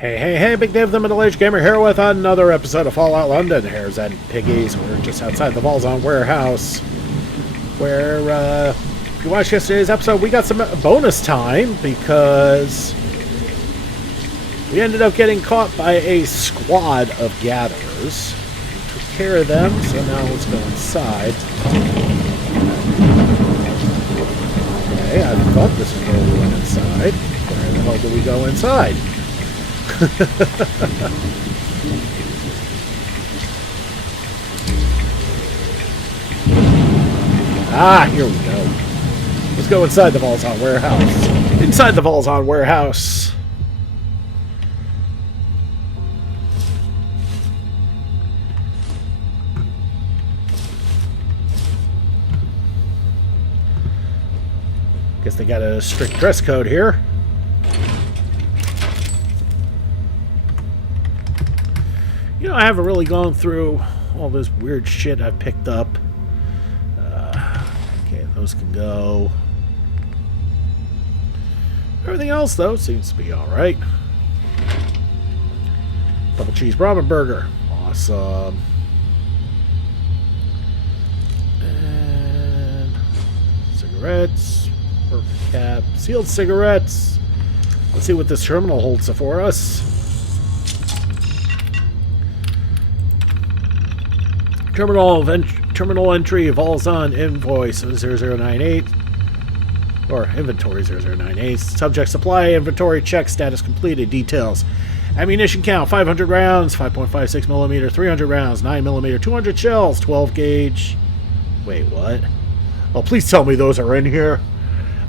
Hey, Big Dave, the Middle-Aged Gamer here with another episode of Fallout London. Hares and Piggies. We're just outside the Valzon warehouse, where, if you watched yesterday's episode, we got some bonus time because we ended up getting caught by a squad of gatherers. We took care of them, so now let's go inside. Okay, I thought this was where we went inside. Where the hell do we go inside? Here we go. Let's go inside the Valzon warehouse. Inside the Valzon warehouse. Guess they got a strict dress code here. You know, I haven't really gone through all this weird shit I've picked up. Okay, those can go. Everything else, though, seems to be alright. Double cheese ramen burger. Awesome. And cigarettes. Perfect cap. Sealed cigarettes. Let's see what this terminal holds for us. Terminal entry Valzon invoice 0098 or inventory 0098. Subject supply inventory check status completed. Details: ammunition count 500 rounds, 5.56 millimeter, 300 rounds, 9 millimeter, 200 shells, 12 gauge. Wait, what? Oh, please tell me those are in here.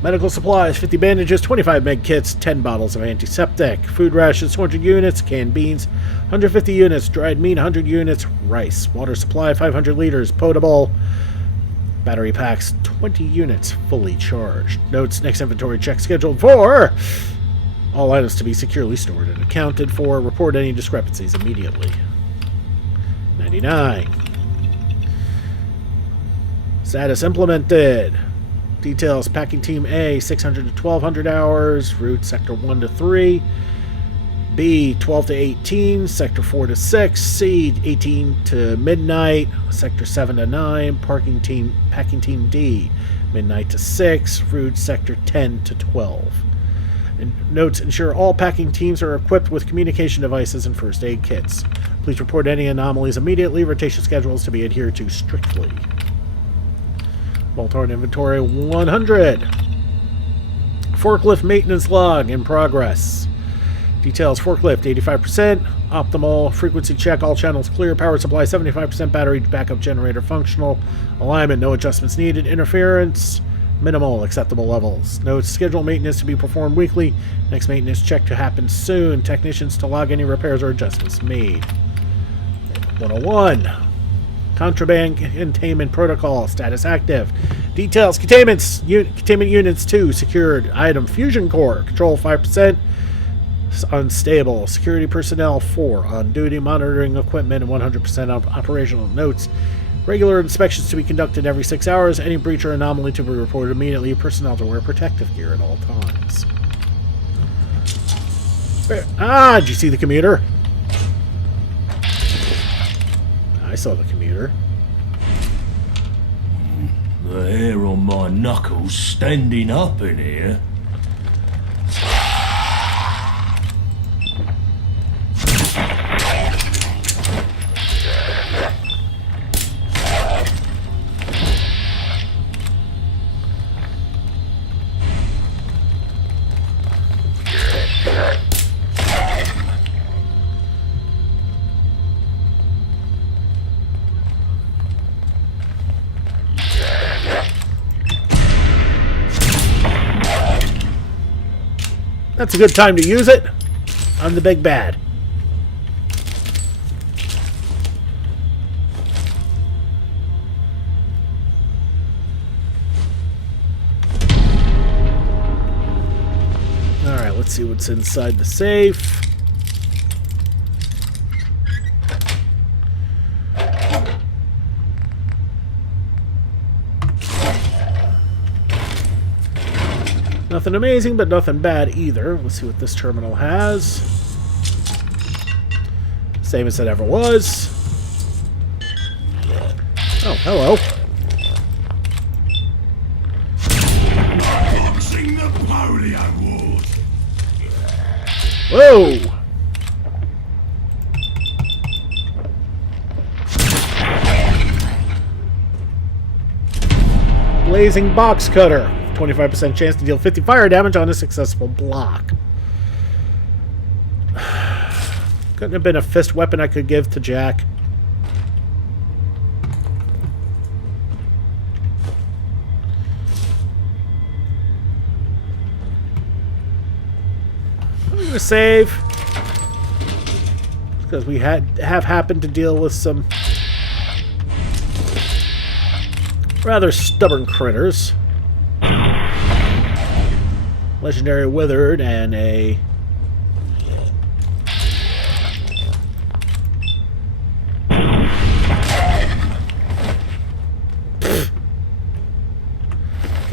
Medical supplies: 50 bandages, 25 med kits, 10 bottles of antiseptic. Food rations: 200 units. Canned beans: 150 units. Dried meat: 100 units. Rice. Water supply: 500 liters. Potable. Battery packs: 20 units. Fully charged. Notes: next inventory check scheduled for all items to be securely stored and accounted for. Report any discrepancies immediately. 99. Status implemented. Details: packing team A 600 to 1200 hours, route sector 1 to 3, B 12 to 18, sector 4 to 6, C 18 to midnight, sector 7 to 9, packing team D midnight to 6, route sector 10 to 12. And notes: ensure all packing teams are equipped with communication devices and first aid kits. Please report any anomalies immediately. Rotation schedules to be adhered to strictly. Bolt-on inventory 100. Forklift maintenance log in progress. Details: forklift 85%. Optimal frequency check. All channels clear. Power supply 75%. Battery backup generator functional. Alignment: no adjustments needed. Interference minimal. Acceptable levels. Notes: schedule maintenance to be performed weekly. Next maintenance check to happen soon. Technicians to log any repairs or adjustments made. 101. Contraband containment protocol. Status active. Details: containment units 2 secured. Item: fusion core. Control 5%. Unstable. Security personnel 4 on duty. Monitoring equipment 100% operational. Notes: regular inspections to be conducted every 6 hours. Any breach or anomaly to be reported immediately. Personnel to wear protective gear at all times. Did you see the commuter? I saw the commuter. The hair on my knuckles standing up in here. That's a good time to use it. I'm the big bad. Alright, let's see what's inside the safe. Nothing amazing, but nothing bad either. Let's see what this terminal has. Same as it ever was. Oh, hello. Boxing the polio wars. Whoa! Blazing box cutter. 25% chance to deal 50 fire damage on a successful block. Couldn't have been a fist weapon I could give to Jack. I'm going to save. Because we have happened to deal with some rather stubborn critters. Legendary Withered and a...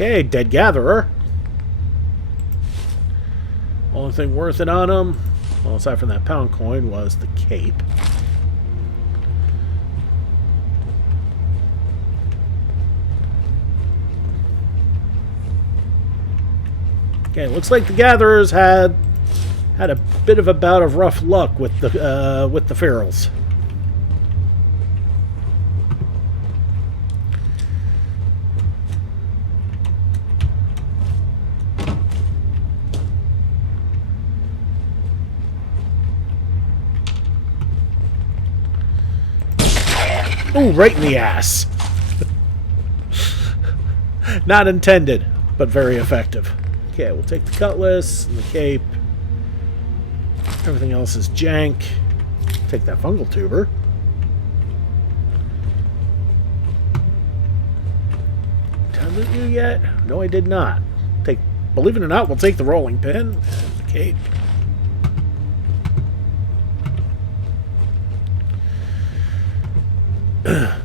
Okay, Dead Gatherer. Only thing worth it on him, well, aside from that pound coin, was the cape. Okay, looks like the Gatherers had a bit of a bout of rough luck with the ferals. Ooh, right in the ass. Not intended, but very effective. Okay, we'll take the cutlass and the cape. Everything else is jank. Take that fungal tuber. Did I loot you yet? No, I did not. Believe it or not, we'll take the rolling pin and the cape.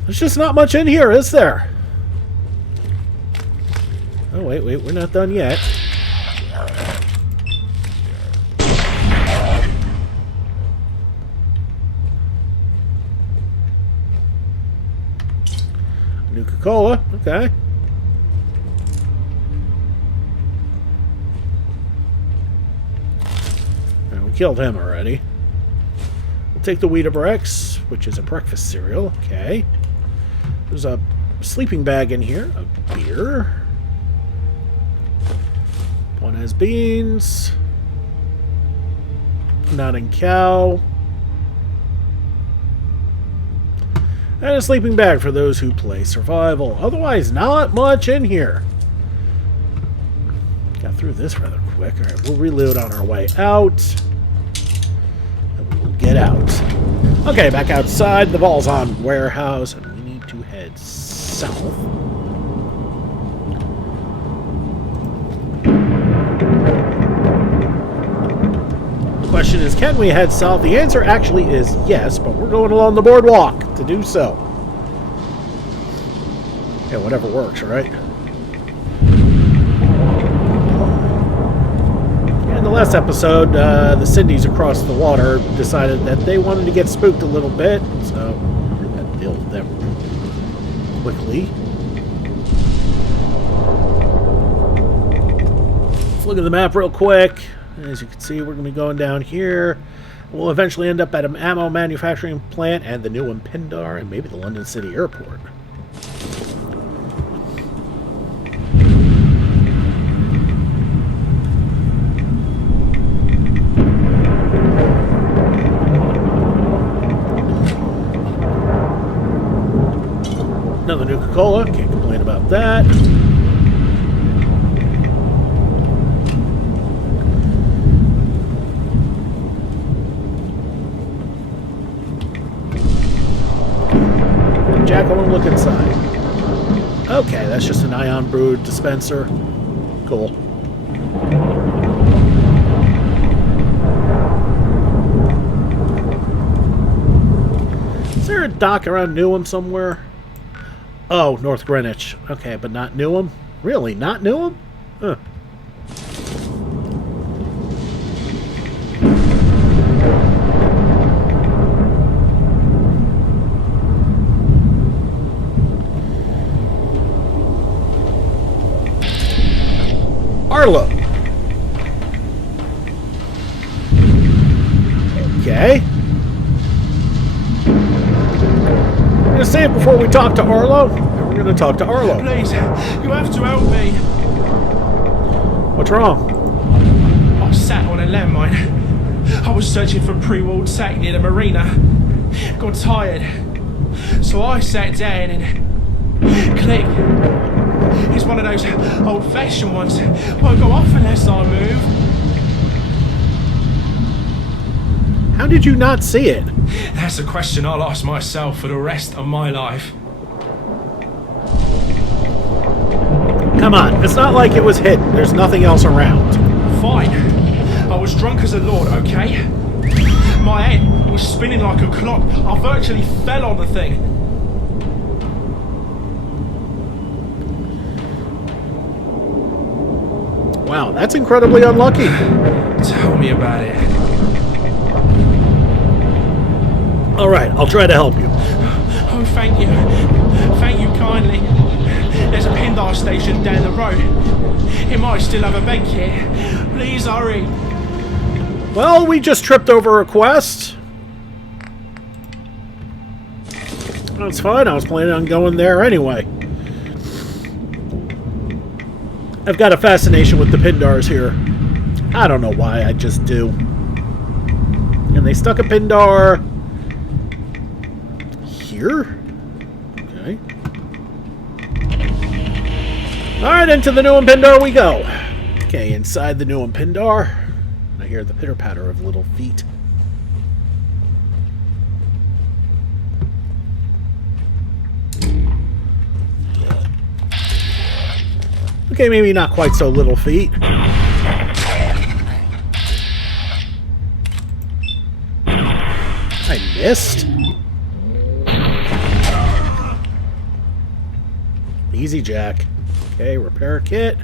There's just not much in here, is there? Oh, wait, we're not done yet. Nuka-Cola, okay. Alright, we killed him already. We'll take the Weetabrex, which is a breakfast cereal, okay. There's a sleeping bag in here, a beer. One has beans. Nodding cow. And a sleeping bag for those who play survival. Otherwise, not much in here. Got through this rather quick. Alright, we'll reload on our way out. And we will get out. Okay, back outside. The ball's on warehouse. And we need to head south. The question is, can we head south? The answer actually is yes, but we're going along the boardwalk to do so. Yeah, whatever works, right? In the last episode, the Cindy's across the water decided that they wanted to get spooked a little bit, so we had to deal with them quickly. Let's look at the map real quick. As you can see, we're going to be going down here. We'll eventually end up at an ammo manufacturing plant and the new Impindar and maybe the London City Airport. Another Nuka-Cola, can't complain about that. Jack, I want to look inside. Okay, that's just an ion brew dispenser. Cool. Is there a dock around Newham somewhere? Oh, North Greenwich. Okay, but not Newham? Really? Not Newham? Huh. Okay. We're going to save before we talk to Arlo. And we're going to talk to Arlo. Please, you have to help me. What's wrong? I sat on a landmine. I was searching for pre-walled sack near the marina. Got tired. So I sat down and... click. It's one of those old-fashioned ones. Won't go off unless I move. How did you not see it? That's a question I'll ask myself for the rest of my life. Come on, it's not like it was hidden. There's nothing else around. Fine. I was drunk as a lord, okay? My head was spinning like a clock. I virtually fell on the thing. Wow, that's incredibly unlucky. Tell me about it. Alright, I'll try to help you. Oh, thank you. Thank you kindly. There's a Pindar station down the road. It might still have a bank here. Please hurry. Well, we just tripped over a quest. That's fine, I was planning on going there anyway. I've got a fascination with the Pindars here. I don't know why, I just do. And they stuck a Pindar... here? Okay. Alright, into the new Pindar we go. Okay, inside the new Pindar, I hear the pitter-patter of little feet. Okay, maybe not quite so little feet. I missed. Easy, Jack. Okay, repair kit.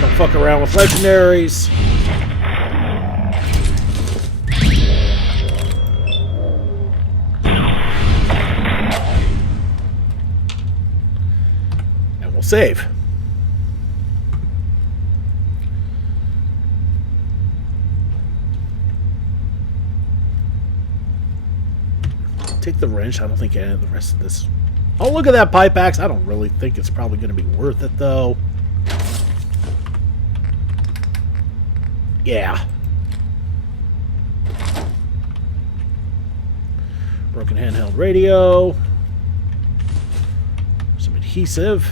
Don't fuck around with legendaries. And we'll save. Take the wrench. I don't think any of the rest of this... Oh, look at that pipe axe. I don't really think it's probably going to be worth it, though. Yeah. Broken handheld radio. Some adhesive.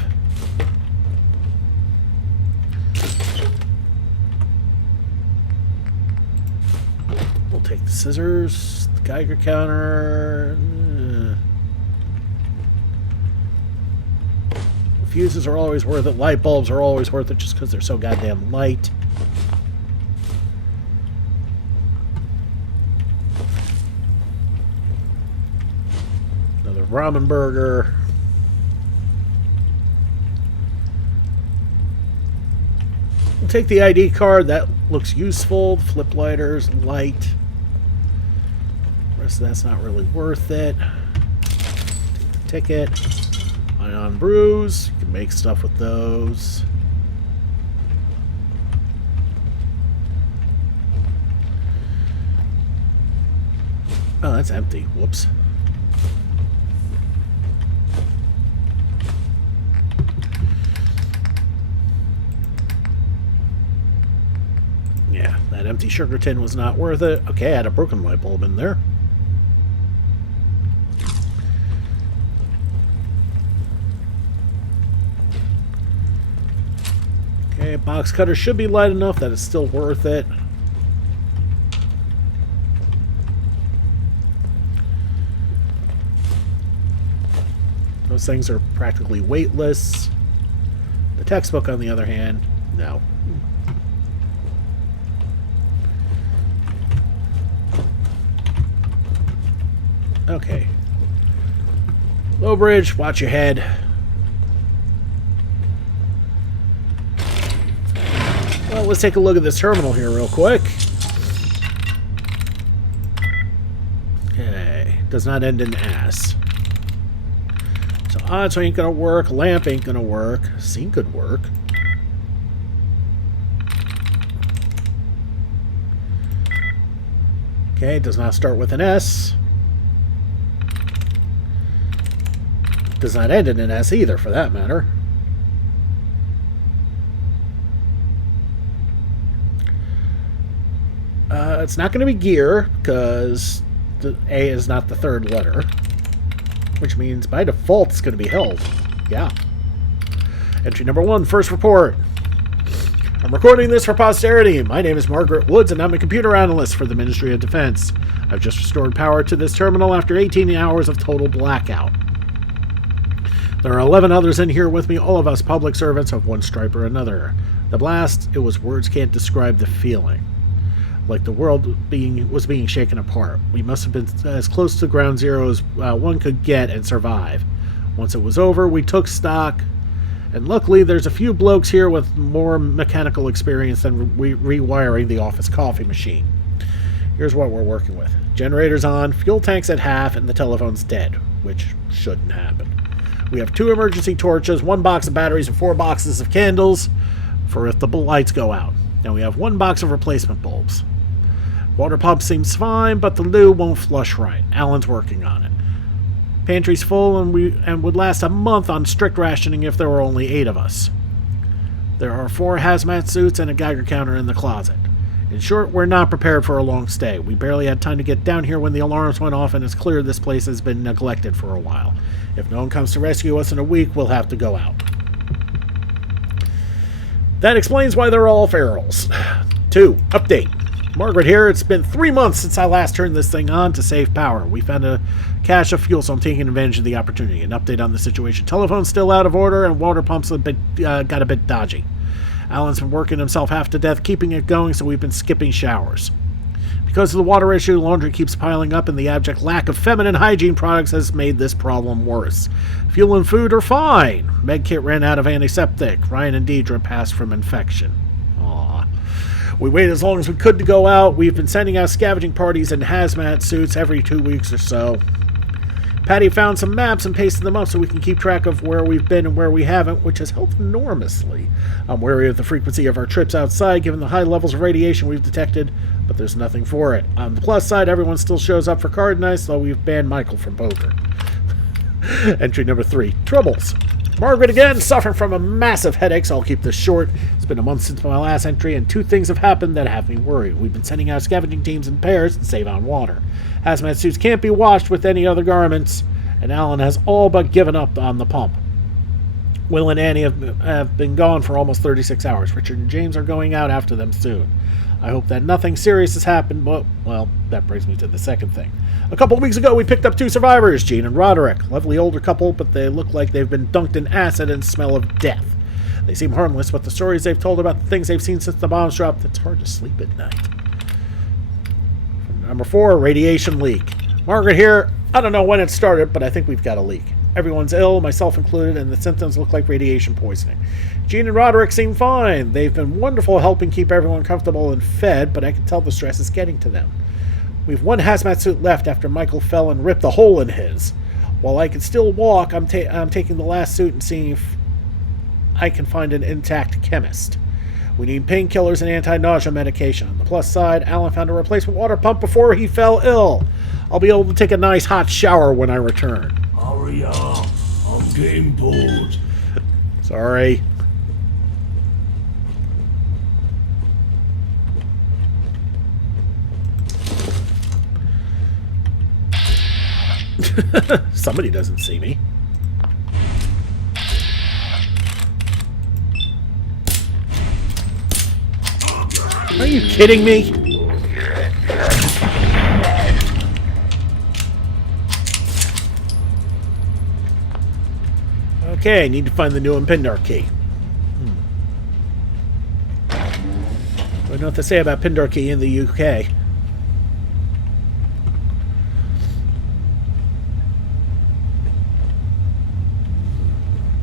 We'll take the scissors. Geiger counter. Fuses are always worth it. Light bulbs are always worth it just because they're so goddamn light. Another ramen burger. We'll take the ID card. That looks useful. Flip lighters, light. So that's not really worth it. Take the ticket. Ion brews. You can make stuff with those. Oh, that's empty. Whoops. Yeah, that empty sugar tin was not worth it. Okay, I had a broken light bulb in there. Okay, box cutter should be light enough that it's still worth it. Those things are practically weightless. The textbook, on the other hand, no. Okay. Low bridge, watch your head. Well, let's take a look at this terminal here real quick. Okay. Does not end in ass. So odds ain't gonna work. Lamp ain't gonna work. Scene could work. Okay, it does not start with an S. Does not end in an S either, for that matter. It's not going to be gear, because the A is not the third letter. Which means, by default, it's going to be held. Yeah. Entry number 1, first report. I'm recording this for posterity. My name is Margaret Woods, and I'm a computer analyst for the Ministry of Defense. I've just restored power to this terminal after 18 hours of total blackout. There are 11 others in here with me, all of us public servants of one stripe or another. The blast, it was words can't describe the feeling. Like the world was being shaken apart. We must have been as close to ground zero as one could get and survive. Once it was over, we took stock, and luckily there's a few blokes here with more mechanical experience than rewiring the office coffee machine. Here's what we're working with. Generators on, fuel tanks at half, and the telephone's dead, which shouldn't happen. We have 2 emergency torches, 1 box of batteries, and 4 boxes of candles for if the lights go out. Now we have 1 box of replacement bulbs. Water pump seems fine, but the loo won't flush right. Alan's working on it. Pantry's full and would last a month on strict rationing if there were only 8 of us. There are 4 hazmat suits and a Geiger counter in the closet. In short, we're not prepared for a long stay. We barely had time to get down here when the alarms went off, and it's clear this place has been neglected for a while. If no one comes to rescue us in a week, we'll have to go out. That explains why they're all ferals. 2. Update. Margaret here. It's been 3 months since I last turned this thing on to save power. We found a cache of fuel, so I'm taking advantage of the opportunity. An update on the situation. Telephone's still out of order, and water pumps got a bit dodgy. Alan's been working himself half to death, keeping it going, so we've been skipping showers. Because of the water issue, laundry keeps piling up, and the abject lack of feminine hygiene products has made this problem worse. Fuel and food are fine. Medkit ran out of antiseptic. Ryan and Deidre passed from infection. Aww. We waited as long as we could to go out. We've been sending out scavenging parties in hazmat suits every 2 weeks or so. Patty found some maps and pasted them up so we can keep track of where we've been and where we haven't, which has helped enormously. I'm wary of the frequency of our trips outside, given the high levels of radiation we've detected, but there's nothing for it. On the plus side, everyone still shows up for card nights, though we've banned Michael from poker. Entry number 3. Troubles. Margaret again, suffering from a massive headache, so I'll keep this short. It's been a month since my last entry, and 2 things have happened that have me worried. We've been sending out scavenging teams in pairs to save on water. Hazmat suits can't be washed with any other garments, and Alan has all but given up on the pump. Will and Annie have been gone for almost 36 hours. Richard and James are going out after them soon. I hope that nothing serious has happened, but, well, that brings me to the second thing. A couple of weeks ago, we picked up 2 survivors, Jean and Roderick. Lovely older couple, but they look like they've been dunked in acid and smell of death. They seem harmless, but the stories they've told about the things they've seen since the bombs dropped, it's hard to sleep at night. Number 4, radiation leak. Margaret here. I don't know when it started, but I think we've got a leak. Everyone's ill, myself included, and the symptoms look like radiation poisoning. Jean and Roderick seem fine. They've been wonderful helping keep everyone comfortable and fed, but I can tell the stress is getting to them. We've 1 hazmat suit left after Michael fell and ripped a hole in his. While I can still walk, I'm taking the last suit and seeing if I can find an intact chemist. We need painkillers and anti-nausea medication. On the plus side, Alan found a replacement water pump before he fell ill. I'll be able to take a nice hot shower when I return. Hurry up. I'm getting bored. Sorry. Somebody doesn't see me. Are you kidding me? Okay, I need to find the new Pindar key. I don't know what to say about Pindar key in the UK.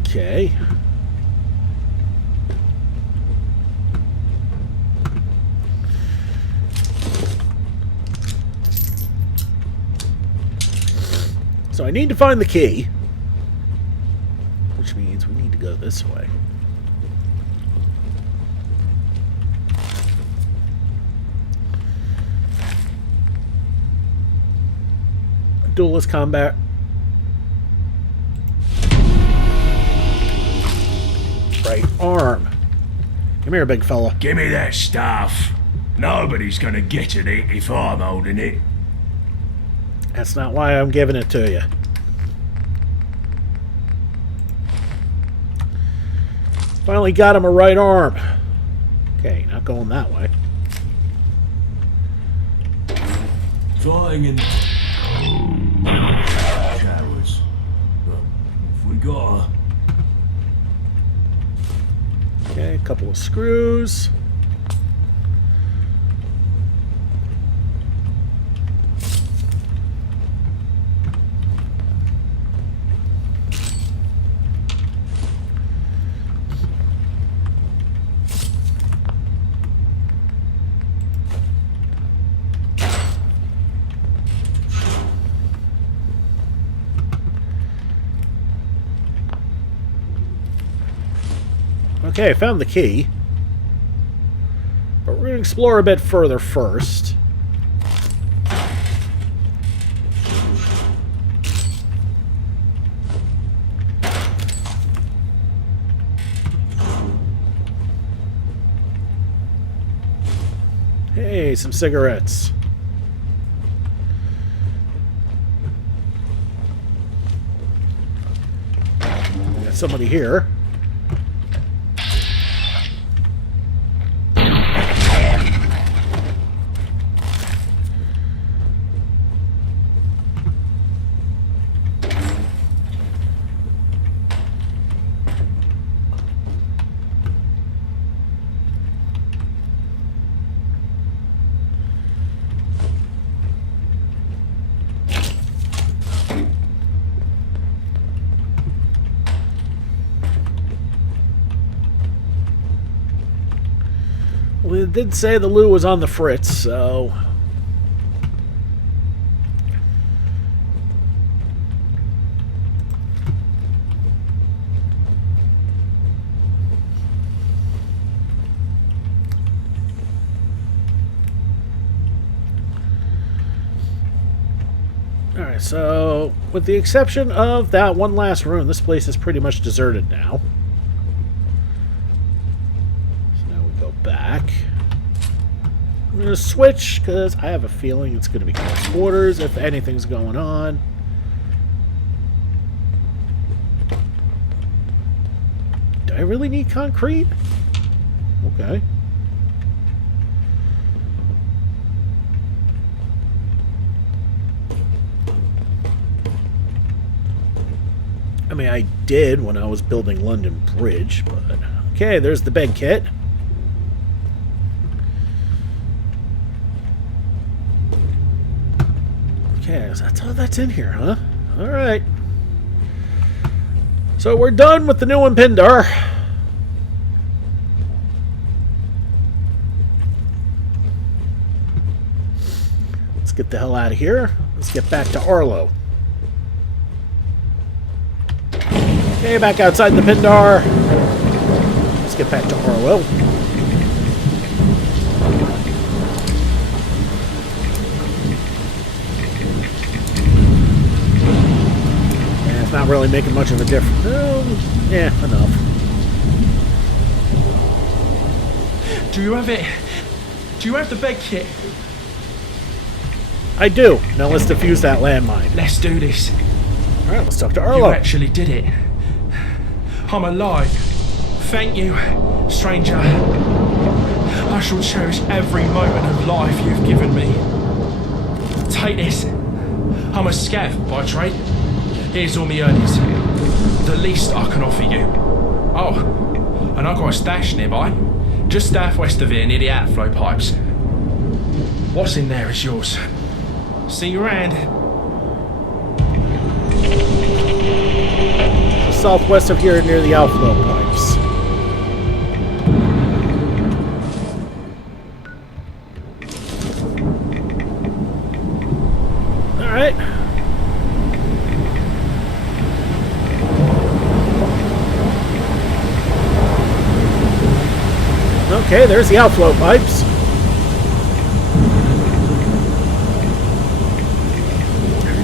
Okay. So I need to find the key, which means we need to go this way. duelist combat. Right arm. Come here, big fella. Give me that stuff. Nobody's gonna get at it if I'm holding it. That's not why I'm giving it to you. Finally got him a right arm. Okay, not going that way. Flying in showers. But if we gotta. Okay, a couple of screws. Okay, I found the key. But we're going to explore a bit further first. Hey, some cigarettes. Got somebody here. We did say the Lou was on the fritz, so... Alright, so with the exception of that one last room, this place is pretty much deserted now. Back. I'm going to switch because I have a feeling it's going to be close quarters if anything's going on. Do I really need concrete? Okay. I mean, I did when I was building London Bridge, but... Okay, there's the bed kit. Okay, so that's all that's in here, huh? Alright. So we're done with the new one, Pindar. Let's get the hell out of here. Let's get back to Arlo. Okay, back outside the Pindar. Let's get back to Arlo. Not really making much of a difference. Yeah, enough. Do you have it? Do you have the bed kit? I do. Now let's defuse that landmine. Let's do this. Alright, let's talk to Arlo. You actually did it. I'm alive. Thank you, stranger. I shall cherish every moment of life you've given me. Take this. I'm a scav by trade. Here's all my earnings. The least I can offer you. Oh, and I've got a stash nearby. Just southwest of here near the outflow pipes. What's in there is yours. See you around. Southwest of here near the outflow pipes. Alright. Okay, there's the outflow pipes.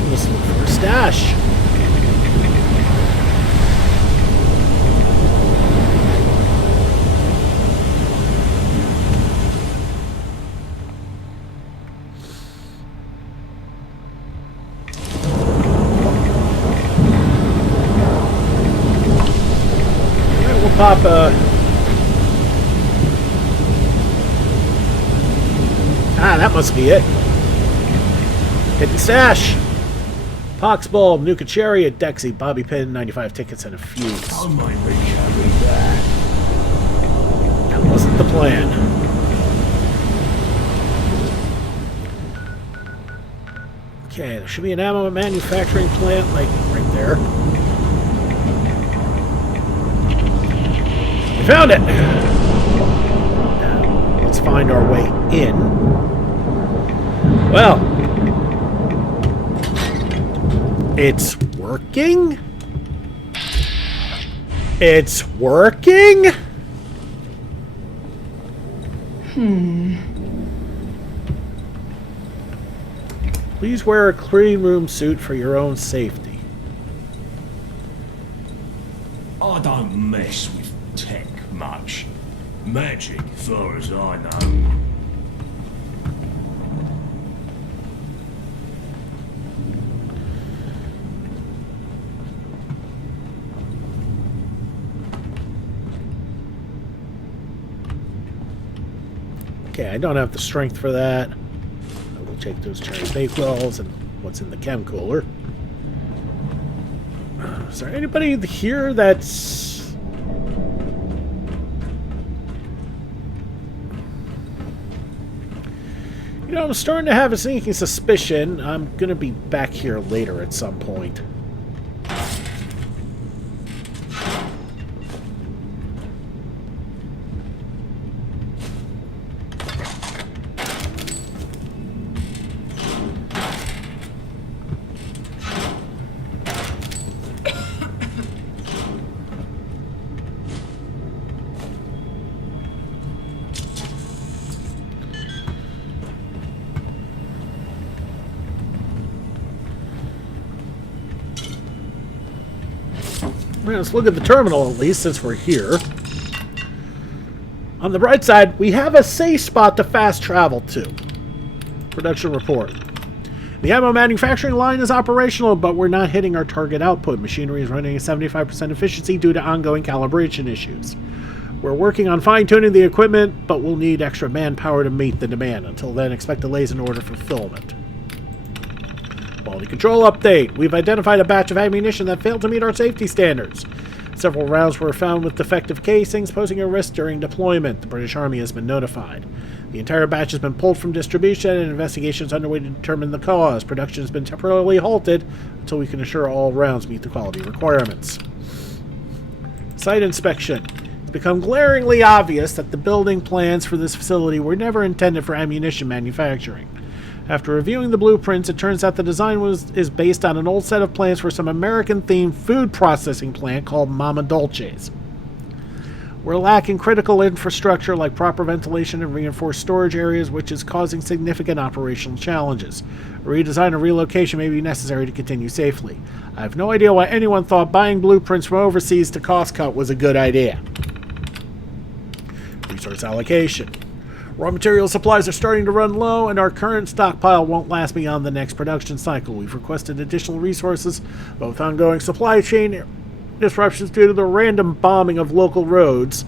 Let's look stash. Alright, we'll pop that must be it. Hidden stash. Poxbulb, Nuka Cherry, a Dexy, Bobby Pin, 95 tickets, and a fuse. Don't make me carry that. That wasn't the plan. Okay, there should be an ammo manufacturing plant, like, right there. We found it! Now, let's find our way in. Well, it's working? It's working? Please wear a clean room suit for your own safety. I don't mess with tech much. Magic, far as I know. Okay, I don't have the strength for that. I will take those cherry bakewells and what's in the chem cooler. Is there anybody here that's... You know, I'm starting to have a sneaking suspicion I'm going to be back here later at some point. Let's look at the terminal at least, since we're here. On the right side, we have a safe spot to fast travel to. Production report. The ammo manufacturing line is operational, but we're not hitting our target output. Machinery is running at 75% efficiency due to ongoing calibration issues. We're working on fine-tuning the equipment, but we'll need extra manpower to meet the demand. Until then, expect delays in order fulfillment. Quality control update. We've identified a batch of ammunition that failed to meet our safety standards. Several rounds were found with defective casings, posing a risk during deployment. The British Army has been notified. The entire batch has been pulled from distribution, and investigations underway to determine the cause. Production has been temporarily halted until we can ensure all rounds meet the quality requirements. Site inspection. It's become glaringly obvious that the building plans for this facility were never intended for ammunition manufacturing. After reviewing the blueprints, it turns out the design is based on an old set of plans for some American-themed food processing plant called Mama Dolce's. We're lacking critical infrastructure like proper ventilation and reinforced storage areas, which is causing significant operational challenges. A redesign or relocation may be necessary to continue safely. I have no idea why anyone thought buying blueprints from overseas to cost cut was a good idea. Resource allocation. Raw material supplies are starting to run low, and our current stockpile won't last beyond the next production cycle. We've requested additional resources, both ongoing supply chain disruptions due to the random bombing of local roads.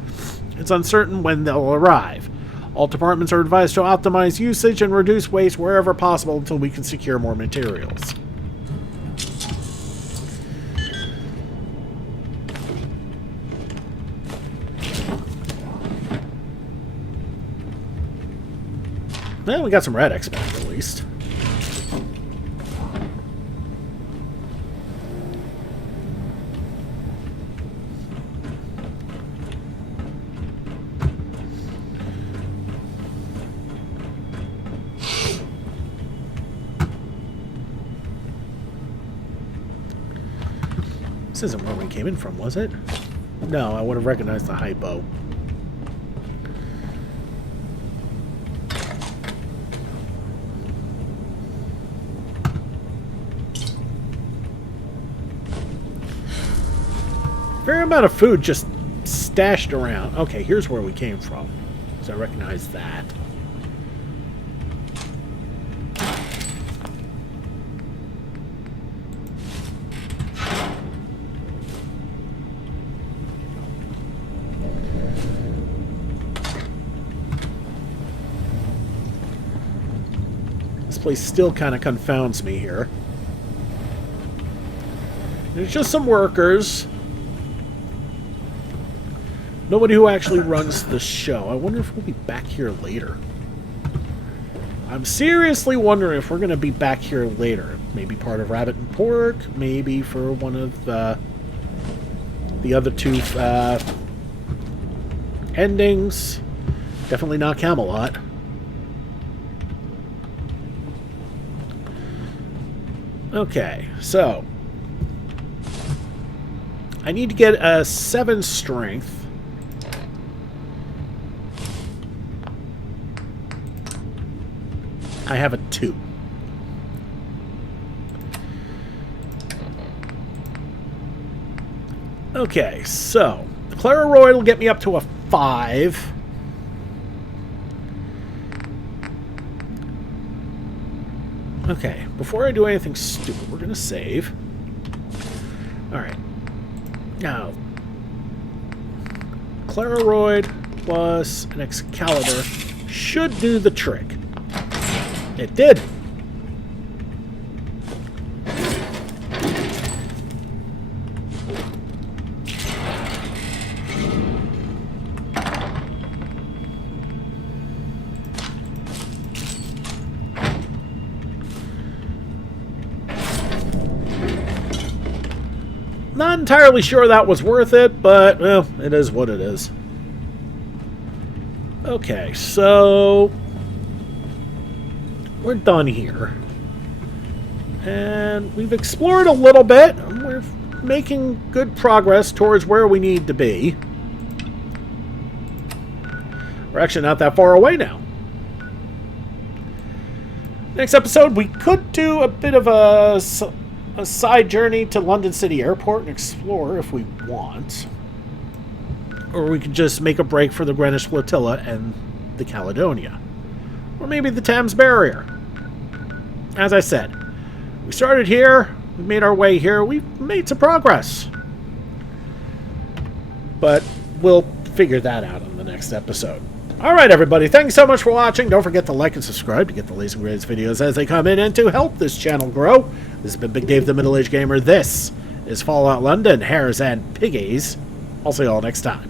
It's uncertain when they'll arrive. All departments are advised to optimize usage and reduce waste wherever possible until we can secure more materials. Well, we got some Radix back at least. This isn't where we came in from, was it? No, I would have recognized the hypo. amount of food just stashed around. Okay, here's where we came from. So I recognize that. This place still kind of confounds me here. There's just some workers. Nobody who actually runs the show. I wonder if we'll be back here later. I'm seriously wondering if we're going to be back here later. Maybe part of Rabbit and Pork. Maybe for one of the other two endings. Definitely not Camelot. Okay, so I need to get a 7 strength. I have a 2. Okay, so the Clararoid will get me up to a 5. Okay, before I do anything stupid, we're going to save. Alright. Now, Clararoid plus an Excalibur should do the trick. It did. Not entirely sure that was worth it, but, well, it is what it is. Okay, so we're done here. And we've explored a little bit. We're making good progress towards where we need to be. We're actually not that far away now. Next episode, we could do a bit of a side journey to London City Airport and explore if we want. Or we could just make a break for the Greenwich Flotilla and the Caledonia. Or maybe the Thames Barrier. As I said, we started here, we made our way here, we've made some progress. But we'll figure that out in the next episode. Alright everybody, thanks so much for watching. Don't forget to like and subscribe to get the latest and greatest videos as they come in and to help this channel grow. This has been Big Dave the Middle-Aged Gamer. This is Fallout London, Hares, and Piggies. I'll see you all next time.